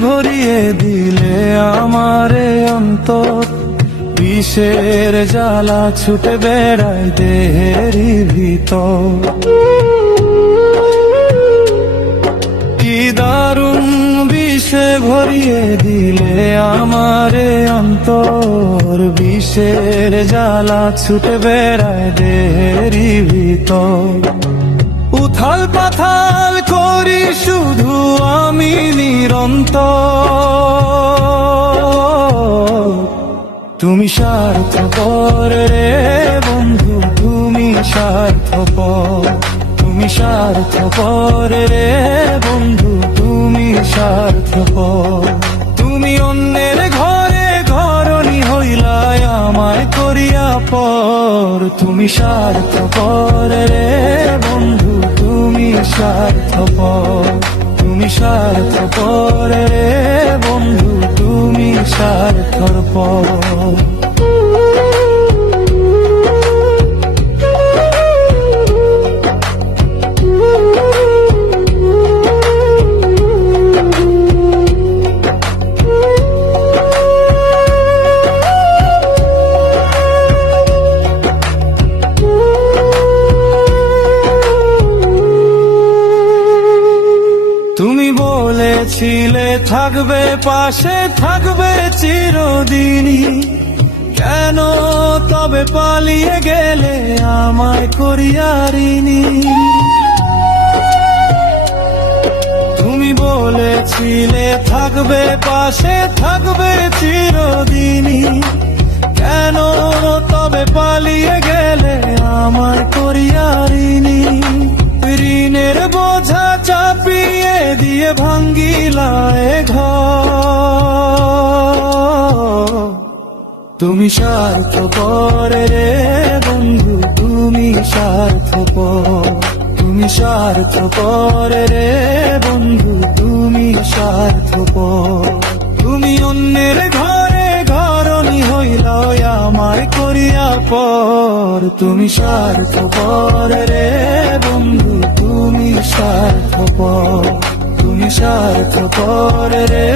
ভরিয়ে দিলে আমারে অন্তর। বিষের জ্বালা ছুটে বেড়ায় দেহেরই ভিতর। কি দারুণ বিষে ভরিয়ে দিলে আমারে অন্তর। বিষের জ্বালা ছুটে বেড়ায় দেহেরই ভিতর। উথাল পাথাল করি শুধু আমি নিরন্তর। তুমি স্বার্থপর রে বন্ধু, তুমি স্বার্থপর। তুমি স্বার্থপর রে বন্ধু, তুমি স্বার্থপর। তুমি অন্যের ঘরে ঘরণী হইলাই আমায় করিয়া পর। তুমি স্বার্থপর রে বন্ধু স্বার্থপর তুমি স্বার্থপর বন্ধু তুমি স্বার্থর বলেছিলে থাকবে, পাশে থাকবে চিরদিনই। কেন তবে পালিয়ে গেলে আমায় করিয়ারিনি তুমি বলেছিলে, থাকবে, পাশে থাকবে চিরদিনই দিয়ে ভাঙ্গিলায় ঘর। তুমি স্বার্থপর রে বন্ধু, তুমি স্বার্থপর। তুমি স্বার্থপর রে বন্ধু, তুমি স্বার্থপর। তুমি অন্যের ঘরে ঘরণী হইল, আমায় করিয়া পর। তুমি স্বার্থপর রে বন্ধু, তুমি স্বার্থপর। তুমি স্বার্থপর রে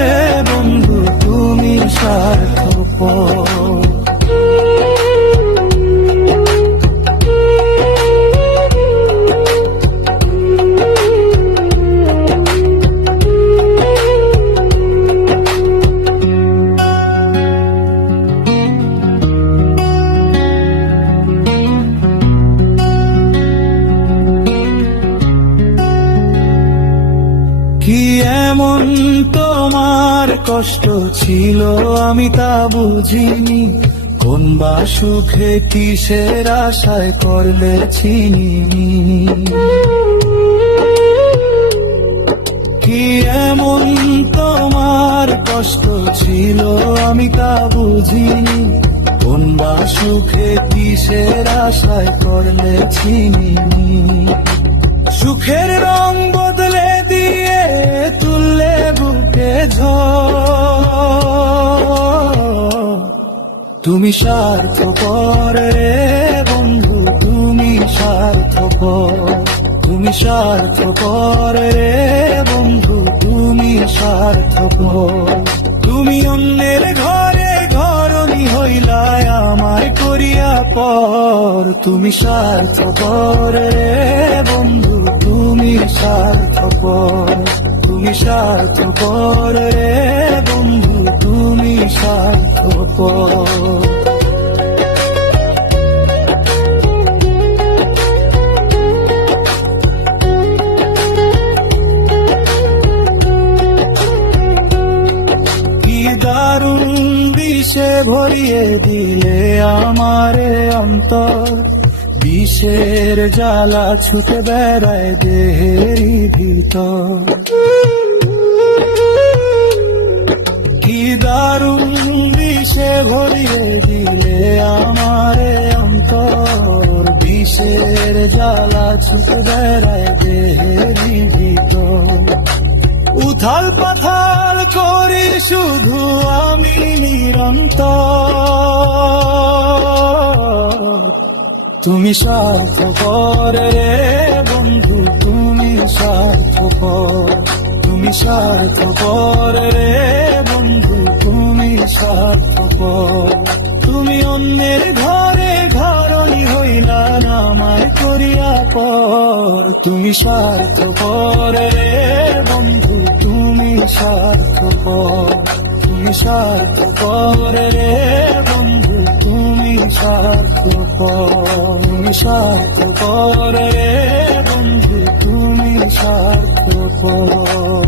বন্ধু তুমি স্বার্থপর এমন তোমার কষ্ট ছিল, আমি তা বুঝিনি। কোন বা সুখে কিসের আশায় করলে চিনি কি এমন তোমার কষ্ট ছিল, আমি তা বুঝিনি। কোন বা সুখে কিসের আশায় করলে চিনি সুখের রং বদলে দিয়ে তুমি স্বার্থপর রে বন্ধু, তুমি স্বার্থপর। তুমি স্বার্থপর রে বন্ধু, তুমি স্বার্থপর। তুমি অন্যের ঘরে ঘরণী হইলায় আমায় করিয়া পর। তুমি স্বার্থপর রে বন্ধু, তুমি স্বার্থপর। তুমি স্বার্থপর রে বন্ধু ভরিয়ে দিলে আমারে অন্তর। বিষের জ্বালা ছুটে বেড়ায় দেহেরই ভিতর। কি দারুণ বিষে ভরিয়ে দিলে আমারে অন্তর। বিষের জ্বালা ছুটে বেড়ায় দেহেরই ভিতর। উথাল পাথাল করি শুধু আমি নিরন্তর তুমি স্বার্থপর রে বন্ধু, তুমি স্বার্থপর। তুমি স্বার্থপর রে বন্ধু, তুমি স্বার্থপর। তুমি অন্যের ঘরে ঘরণী হইলা নামায় করিয়া পর। তুমি স্বার্থপর রে বন্ধু, তুমি স্বার্থপর। তুমি করে বন্ধু তুমি স্বার্থপর। তুমি স্বার্থপর রে বন্ধু তুমি স্বার্থপর।